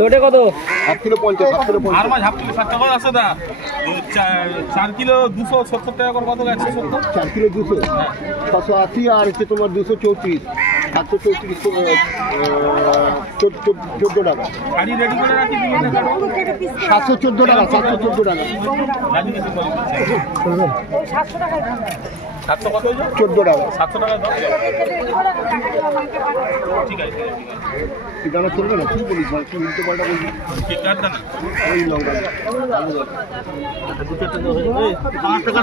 লোটে কত? 1 kilo 50, 7 kilo 50। আর মাছ half kilo 60 টাকা আছে দা। 4 কিলো 270 টাকা করে কত 170? 4 কিলো 200, 680 আর হচ্ছে তোমার 234, 734, 14 টাকা। গাড়ি রেডি করে রাখি দিবি না? 714 টাকা, 714 টাকা। গাড়ি কিছু বলি 700 টাকা। 700 কত হইছে? 14 টাকা। 700 টাকা দাও। ঠিক আছে। কি দানা চলবে না? কি বলিস ভাই? কি উল্টো পাল্টা বলছিস? কি কাটটা না? ওই লঙ্কা। দু চারটা দাও। এই 5 টাকা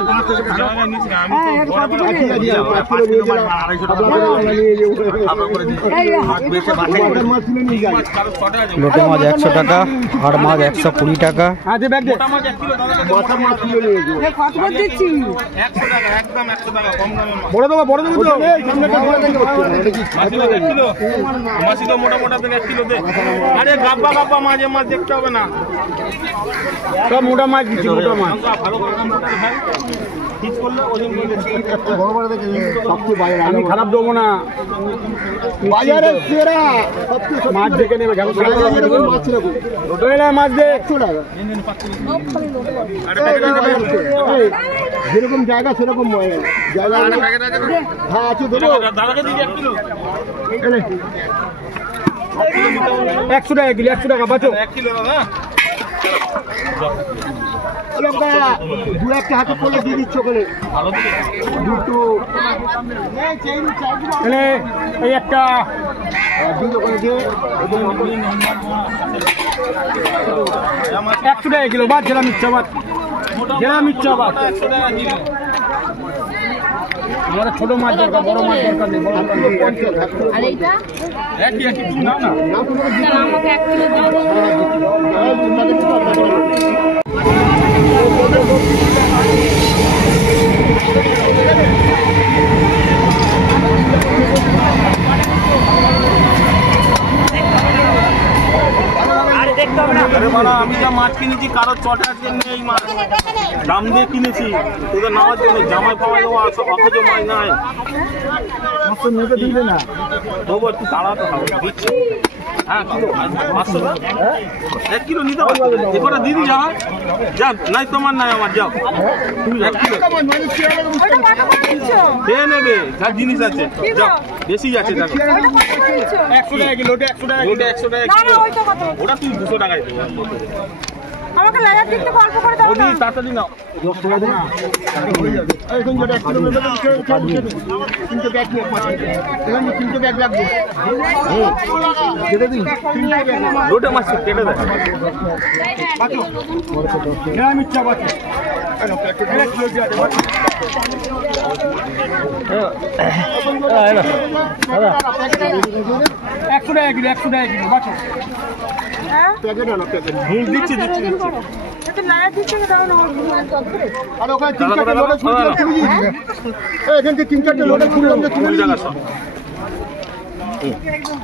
জায়গা নিছি না আমি তো বড় বড় ঠিক আছে, 5 কিলো নিয়ে যাও। 250 টাকা নিয়ে যাও। আমরা করে দিই। মাছ বেচে বাছাই করে মাছ কিনে নিয়ে যাও। কারো 6 টাকা যাবে। লোটে মাছ 100 টাকা, আর মাছ 120 টাকা। আচ্ছা ব্যাগ দে। মোটা মাছ 1 কিলো দাদা মাথা মাছ কিলো নিয়ে যাও। কত করে দিচ্ছি? 100 টাকা একদম 100 টাকা কম দামে মাছ। বড় দেবো তো। এই সামনেটা বড় দেবো। মাছি তো 1 কিলো। মাছি তো মোটা মোটা থেকে 1 কিলো দে। আরে গাব্বা গাব্বা মাঝে মাছ দেখতে হবে না। সব মোটা মাছ দিচ্ছি, মোটা মাছ। ভালো করে কাম করতে ভাই। ঠিক করলে ওজন করলে বড় বড় দেখে সবচেয়ে বাইরে আমি খারাপ দেবো না। বাজারে সেরা সবচেয়ে মাছ দেখে নেবে। মাছ রাখো। রোটাইলা মাছ দে 100 টাকা। যেরকম জায়গা সেরকম জায়গা। হ্যাঁ আছে দেবো। দাদাকে দিবি 1 কিলো। 100 টাকা কিলো, 100 টাকা বাঁচো। 1 কিলো দাদা। লঙ্কা 2-1 হাতে করলে দিয়ে দিচ্ছ করে ভালো দিকে দুটো এই একটা দুটো করে দিয়ে 100 টাকা কিলো। বাদ জেলা মিচ্ছা বাদ, জেলা মিচ্ছা বাদ। 100 টাকা কিলো। আমার ছোট মাছ দরকার, বড় মাছ দরকার নেই। বড় মাছ আর এইটা একই তুমি নাও না। আমাকে 1 কিলো দাও। আরে বাবা আমি যা মাছ কিনেছি কারোর চটে আজকে নেই মাছ, দাম দিয়ে কিনেছি তোদের নেওয়ার জন্য। জামাই পাওয়া যাবো অথচ মাছ নাই। মেপে দিলে না তবু একটু তাড়াতে হবে দিচ্ছি। হ্যাঁ কিলো 500 1 কিলো নিতে পারছো? এবারে দিদি যাও যা, নাই তোমার নাই আমার, যাও তুমি 1 কিলো ওটা কত করে দিচ্ছ? খেয়ে নেবে যা জিনিস আছে। যাও বেশি যাচ্ছে দেখো। ওটা কত করে দিচ্ছ? 100 টাকা কিলো, 100 টাকা ওটা 100 টাকা না না কিলো। ওইটা কত? ওটা তুমি 200 টাকায় দেবো। আমাকে লাগার দিক থেকে অল্প করে দাও ওদি না। তাড়াতাড়ি নাও। 10 টাকা দিন এই কোন জোড়া 1 কিলো মেপে দাও। তিনটে ব্যাগ নিয়ে 5 টাকা। এখানে 3টে ব্যাগ লাগবে। কেটে দিন 3টে ব্যাগ। লোটে মাছ কেটে দেয়। বাঁচো জেলা মিচ্ছা বাঁচো। একশো টাকা কিলো, 100 টাকা কিলো বাঁচো। হ্যাঁ? প্যাকেট আনো, প্যাকেট। দিচ্ছি দিচ্ছি দিচ্ছি। এটা লাগার দিক থেকে দাও না। আর ওখানে 3-4টে লোডে খুলে দিয়েছি। এখান থেকে 3-4টে লোডে খুলে আমরা তুলে 20 টাকা সব।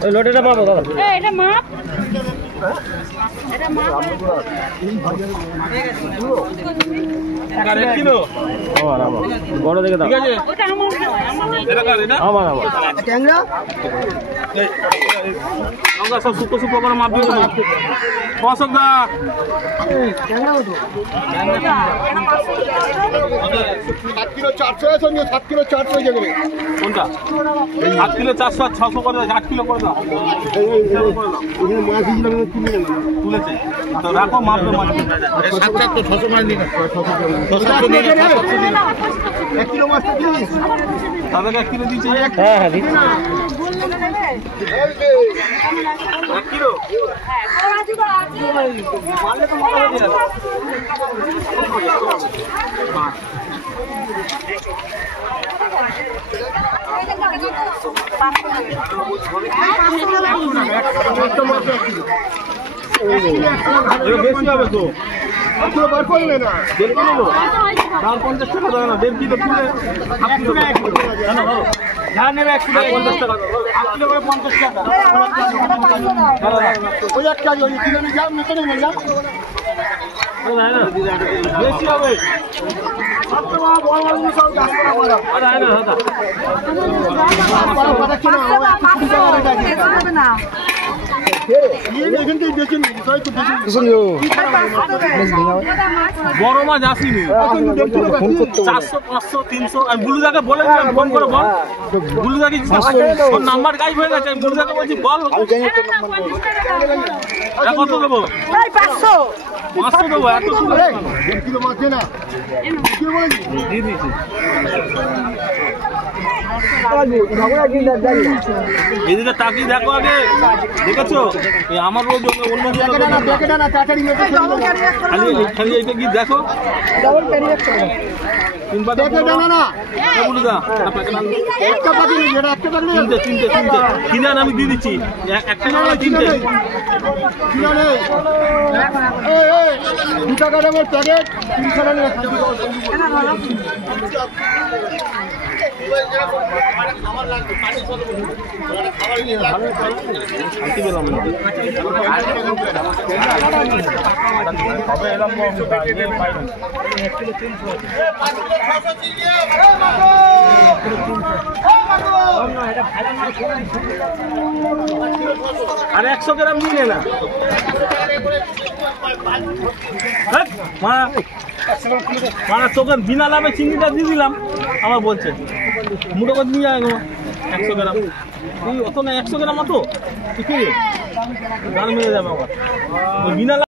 ওই লোটেটা পাবো দাদা। এটা মাপ। এটা মাপ। আর 1 কিলো বড় দেখে দাও। ঠিক আছে। ওটা আমার নয়, আমার নয়। এটা কার এটা? আমার ট্যাংরা এই আমরা সব সুতো সুতো করে মাপ দিয়ে দেবো। কসক দা ট্যাংরা কত? 7 কিলো 400 এর সঙ্গে 7 কিলো 400 হয়ে যাবে। কোনটা? 7 কিলো 400 আর 600 করে দাও। 8 কিলো করে দাও। এখানে মাছ দিলাম কিনে নেব। তুলেছে তো রাখো মাপবে মাছ। 700 তো 600 মাছ দিন। 600 দিন 1 কিলো মাছটা দিস। দাদাকে 1 কিলো দিয়েছে। হ্যাঁ হ্যাঁ দিচ্ছি। বললে না নেবে? 1 কিলো হ্যাঁ, তোরা দিবা। মারলে তো মারা হয়ে যাবে। বেশি হবে তো। বার করলে না। 1.5 কিলো নেবো। দাম 50 টাকা দাও না। 1.5 কিলো তুলে 1 কিলো না না বাবা। যা নেবে 1 কিলো 50 টাকা দাও। 1 কিলো করে 50 টাকা। ওই একটা ওই কিলো নিয়ে যাও, মেপে নেবেন না। বেশি হবে বড় মাছ আসেনি 400 500 300 আমি বুলুদাকে বলেছিলাম ফোন করে বল বুলুদাকে ওর নাম্বার গাইব হয়ে গেছে আমি বুলুদাকে বলছি বল কত দেবো 500 দেবো এত দিয়ে দিয়েছি এদিকে তাকিয়ে দেখো আগে দেখেছো আমার রোজ অন্য খালি এইটা কি দেখো কিনে আমি দিয়ে দিচ্ছি একটা তিনটে আর 100 গ্রাম নিলে না মানে তোকে বিনা লাভে চিংড়িটা দিয়ে দিলাম আমার বলছে মুঠো করে নিয়ে যায় 100 গ্রাম অত না 100 গ্রাম অত ঠিক আছে গান মেরে যাবে আমার বিনা